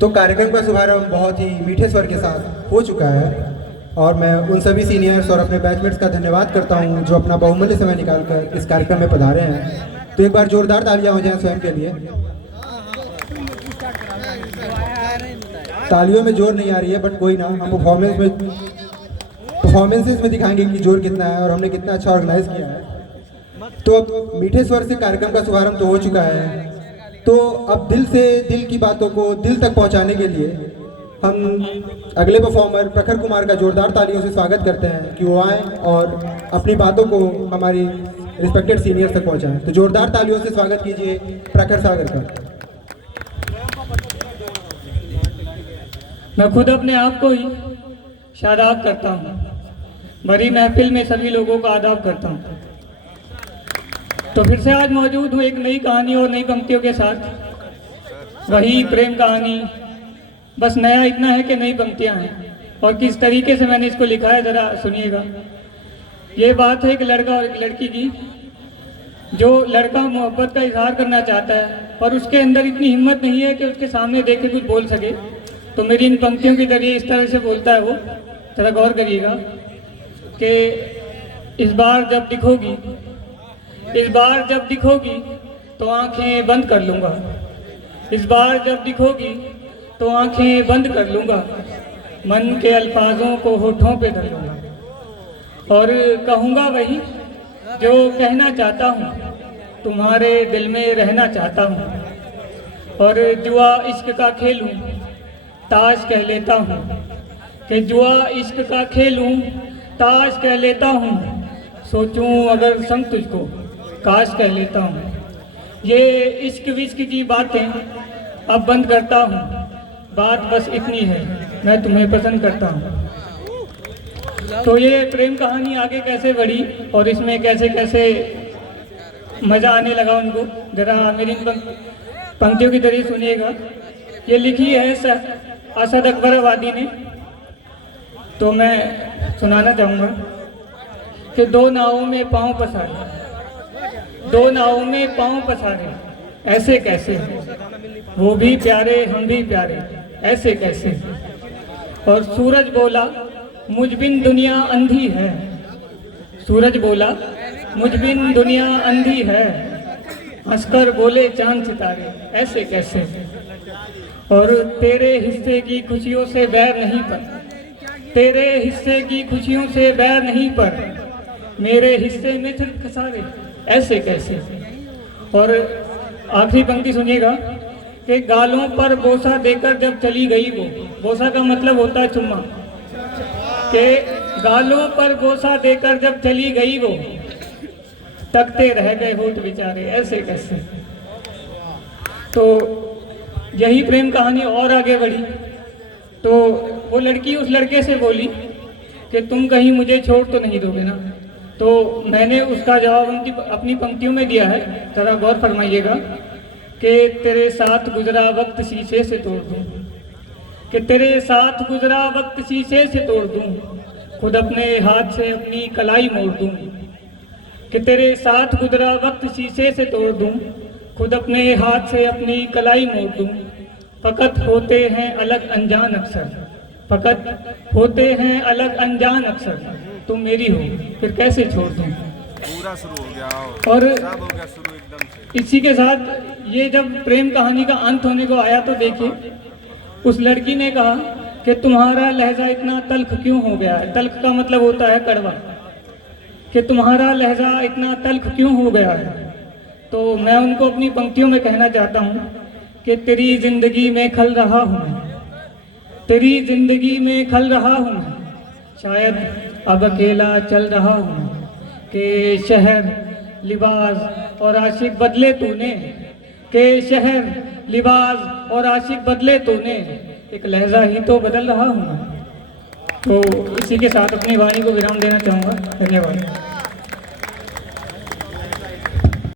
तो कार्यक्रम का शुभारंभ बहुत ही मीठे स्वर के साथ हो चुका है और मैं उन सभी सीनियर्स और अपने बैचमेट्स का धन्यवाद करता हूं जो अपना बहुमूल्य समय निकालकर इस कार्यक्रम में पधारे हैं। तो एक बार जोरदार तालियां हो जाएं स्वयं के लिए। तालियों में जोर नहीं आ रही है बट कोई ना, हम परफॉर्मेंसेस में दिखाएंगे कि जोर कितना है और हमने कितना अच्छा ऑर्गेनाइज किया है। तो अब मीठे स्वर से कार्यक्रम का शुभारंभ तो हो चुका है, तो अब दिल से दिल की बातों को दिल तक पहुंचाने के लिए हम अगले परफॉर्मर प्रखर कुमार का जोरदार तालियों से स्वागत करते हैं कि वो आएँ और अपनी बातों को हमारी रिस्पेक्टेड सीनियर्स तक पहुंचाएं। तो जोरदार तालियों से स्वागत कीजिए प्रखर सागर का। मैं खुद अपने आप को ही शादाब करता हूँ, बड़ी महफिल में सभी लोगों का आदाब करता हूँ। तो फिर से आज मौजूद हूँ एक नई कहानी और नई पंक्तियों के साथ। वही प्रेम कहानी, बस नया इतना है कि नई पंक्तियाँ हैं और किस तरीके से मैंने इसको लिखा है ज़रा सुनिएगा। ये बात है एक लड़का और एक लड़की की। जो लड़का मोहब्बत का इजहार करना चाहता है पर उसके अंदर इतनी हिम्मत नहीं है कि उसके सामने देख के कुछ बोल सके, तो मेरी इन पंक्तियों के जरिए इस तरह से बोलता है वो। ज़रा गौर करिएगा कि इस बार जब दिखोगी तो आंखें बंद कर लूँगा। इस बार जब दिखोगी तो आंखें बंद कर लूँगा। मन के अल्फाजों को होठों पे धर लूँगा और कहूँगा वही जो कहना चाहता हूँ, तुम्हारे दिल में रहना चाहता हूँ। और जुआ इश्क का खेलूँ ताश कह लेता हूँ कि जुआ इश्क का खेलूँ ताश कह लेता हूँ। सोचूं अगर संग तुझको काश कह लेता हूँ। ये इश्क विश्क की बातें अब बंद करता हूँ। बात बस इतनी है, मैं तुम्हें पसंद करता हूँ। तो ये प्रेम कहानी आगे कैसे बढ़ी और इसमें कैसे कैसे मज़ा आने लगा उनको, ज़रा मेरी पंक्तियों की तरह सुनिएगा। ये लिखी है असद अकबर आबादी ने, तो मैं सुनाना चाहूँगा कि दो नावों में पाँव पसारे ऐसे कैसे, वो भी प्यारे हम भी प्यारे ऐसे कैसे। और सूरज बोला मुझ बिन दुनिया अंधी है, सूरज बोला मुझ बिन दुनिया अंधी है। हंसकर बोले चांद सितारे ऐसे कैसे। और तेरे हिस्से की खुशियों से बैर नहीं पर, तेरे हिस्से की खुशियों से बैर नहीं पर, मेरे हिस्से में सिर्फ खसारे ऐसे कैसे। और आखिरी पंक्ति सुनिएगा कि गालों पर बोसा देकर जब चली गई वो, बोसा का मतलब होता है चुम्मा, कि गालों पर बोसा देकर जब चली गई वो, तकते रह गए होठ बेचारे ऐसे कैसे। तो यही प्रेम कहानी और आगे बढ़ी। तो वो लड़की उस लड़के से बोली कि तुम कहीं मुझे छोड़ तो नहीं दोगे ना। तो मैंने उसका जवाब उनकी अपनी पंक्तियों में दिया है, ज़रा गौर फरमाइएगा कि तेरे साथ गुजरा वक्त शीशे से तोड़ दूँ, कि तेरे साथ गुजरा वक्त शीशे से तोड़ दूँ, खुद अपने हाथ से अपनी कलाई मोड़ दूँ। कि तेरे साथ गुजरा वक्त शीशे से तोड़ दूँ, खुद अपने हाथ से अपनी कलाई मोड़ दूँ। फ़कत होते हैं अलग अनजान अक्सर, फ़कत होते हैं अलग अनजान अक्सर, तुम मेरी हो फिर कैसे छोड़ दूँ। पूरा शुरू हो गया और सब हो गया शुरू एकदम से। इसी के साथ ये जब प्रेम कहानी का अंत होने को आया तो देखिए उस लड़की ने कहा कि तुम्हारा लहजा इतना तल्ख क्यों हो गया है। तल्ख का मतलब होता है कड़वा, कि तुम्हारा लहजा इतना तल्ख क्यों हो गया है। तो मैं उनको अपनी पंक्तियों में कहना चाहता हूँ कि तेरी ज़िंदगी में खल रहा हूँ मैं, तेरी ज़िंदगी में खल रहा हूँ मैं, शायद अब अकेला चल रहा हूँ मैं। कि शहर लिबास और आशिक बदले तूने, के शहर लिबास और आशिक बदले तूने, एक लहजा ही तो बदल रहा हूँ मैं। तो इसी के साथ अपनी वाणी को विराम देना चाहूँगा। धन्यवाद।